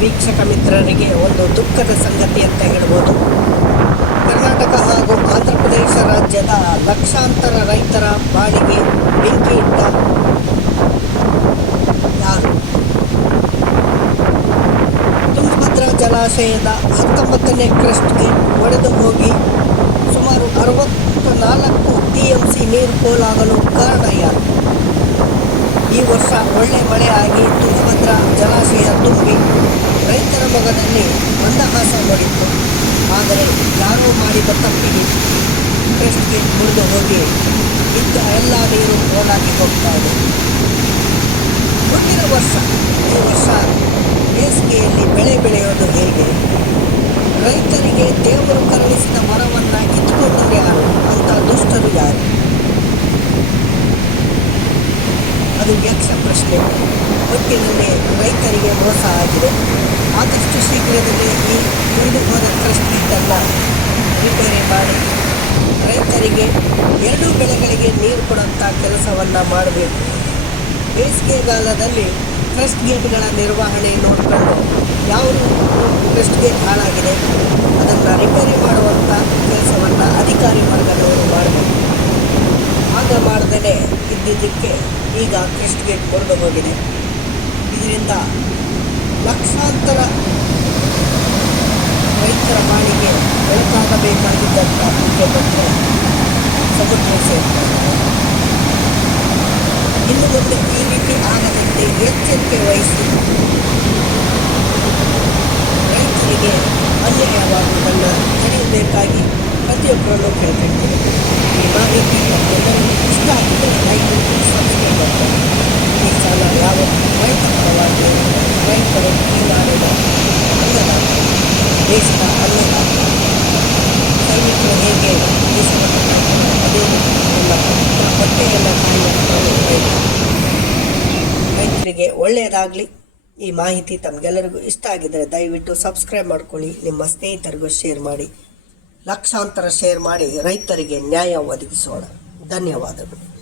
ವೀಕ್ಷಕ ಮಿತ್ರರಿಗೆ ಒಂದು ದುಃಖದ ಸಂಗತಿ ಅಂತ ಹೇಳ್ಬೋದು. ಕರ್ನಾಟಕ ಹಾಗೂ ಆಂಧ್ರ ಪ್ರದೇಶ ರಾಜ್ಯದ ಲಕ್ಷಾಂತರ ರೈತರ ಬಾಳಿಗೆ ಬೆಂಕಿ ಇಟ್ಟ ಯಾರು? ತುಂಗಭದ್ರಾ ಜಲಾಶಯದ ಹತ್ತೊಂಬತ್ತನೇ ಕ್ರಸ್ಟ್ಗೆ ಒಡೆದು ಹೋಗಿ ಸುಮಾರು ಅರವತ್ತ ನಾಲ್ಕು ಟಿಎಂಸಿ ನೀರು ಪೋಲಾಗಲು ಕಾರಣ ಯಾರು? ಈ ವರ್ಷ ಒಳ್ಳೆ ಮಳೆ ಆಗಿ ತುಂಗಭದ್ರಾ ಜಲಾಶಯ ತುಂಬಿ ರೈತರ ಮೊಗದಲ್ಲಿ ಮಂದಹಾಸ ಮೂಡಿತ್ತು. ಆದರೆ ಯಾರೋ ಮಾಡಿದ ತಪ್ಪಿಗೆ ಇಂಟ್ರೆಸ್ಟ್ಗೆ ಮುರಿದು ಹೋಗಿ ಇದ್ದ ಎಲ್ಲ ನೀರು ಪೋಲಾಗಿ ಹೋಗ್ತಾ ಇದೆ. ಮುಂದಿನ ವರ್ಷ, ಈ ವರ್ಷ ಬೇಸಿಗೆಯಲ್ಲಿ ಬೆಳೆ ಬೆಳೆಯೋದು ಹೇಗೆ? ರೈತರಿಗೆ ದೇವರು ಕರುಣಿಸಿದ ಮರವನ್ನು ಕಿತ್ತುಕೊಂಡರು ಯಾರು ಅಂತ ದುಷ್ಟರು ಯಾರು ಯಕ್ಷ ಪ್ರಶ್ನೆ ಒಟ್ಟಿನಲ್ಲಿ ರೈತರಿಗೆ ಮೋಸ ಆಗಿದೆ. ಆದಷ್ಟು ಶೀಘ್ರದಲ್ಲಿ ಈ ಮುರಿದು ಹೋದ ಕ್ರಸ್ಟನ್ನು ರಿಪೇರಿ ಮಾಡಿ. ರೈತರಿಗೆ ಎರಡೂ ಬೆಳೆಗಳಿಗೆ ನೀರು ಕೊಡುವಂಥ ಕೆಲಸವನ್ನು ಮಾಡಬೇಕು. ಬೇಸಿಗೆಗಾಲದಲ್ಲಿ ಟ್ರಸ್ಟ್ ಗೇಟ್ಗಳ ನಿರ್ವಹಣೆ ನೋಡಿಕೊಂಡು ಯಾವುದು ಟ್ರಸ್ಟ್ ಗೇಟ್ ಹಾಳಾಗಿದೆ ಅದನ್ನು ರಿಪೇರಿ ಮಾಡುವಂಥ ಕೆಲಸವನ್ನು ಅಧಿಕಾರಿ ವರ್ಗದವರು ಮಾಡಬೇಕು ಆಗ ಮಾಡದೇ ಇದ್ದಿದ್ದಕ್ಕೆ ಈಗ ಕ್ರಿಸ್ಟ್ ಗೇಟ್ ಹೋಗಿದೆ ಇದರಿಂದ ಲಕ್ಷಾಂತರ ರೈತರ ಬಾಳಿಗೆ ಬೆಳಕಾಗಬೇಕಾಗಿದ್ದಂಥ ಮುಖ್ಯಮಂತ್ರಿ ಸಮುದ್ರ ಸೇರ್ತಾರೆ ಇನ್ನು ಮುಂದೆ ಈ ರೀತಿ ಆಗದಂತೆ ಎಚ್ಚರಿಕೆ ವಹಿಸಿ ರೈತರಿಗೆ ಅನ್ಯಾಯವಾಗುವುದನ್ನು ತಡೆಯಬೇಕಾಗಿ ಪ್ರತಿಯೊಬ್ಬರನ್ನು ಕೇಳಬೇಕು ಈ ಮಾಹಿತಿ ನಮ್ಮೆಲ್ಲರಿಗೂ ಇಷ್ಟ ಆಗಿದೆ ದಯವಿಟ್ಟು ಸಬ್ಸ್ಕ್ರೈಬ್ ಮಾಡ್ಕೊಳ್ಳಿ ಈ ಚಾನಲ್ ಯಾವ ರೈತ ಪರವಾಗಿ ರೈತರು ಈ ನಾಡಿನ ಅನ್ನದಾತ ಸೈನಿಕರು ರೈತರಿಗೆ ಒಳ್ಳೆಯದಾಗಲಿ ಈ ಮಾಹಿತಿ ತಮಗೆಲ್ಲರಿಗೂ ಇಷ್ಟ ಆಗಿದ್ದರೆ ದಯವಿಟ್ಟು ಸಬ್ಸ್ಕ್ರೈಬ್ ಮಾಡ್ಕೊಳ್ಳಿ, ನಿಮ್ಮ ಸ್ನೇಹಿತರಿಗೂ ಶೇರ್ ಮಾಡಿ, ಲಕ್ಷಾಂತರ ಶೇರ್ ಮಾಡಿ ರೈತರಿಗೆ ನ್ಯಾಯ ಒದಗಿಸೋಣ. ಧನ್ಯವಾದಗಳು.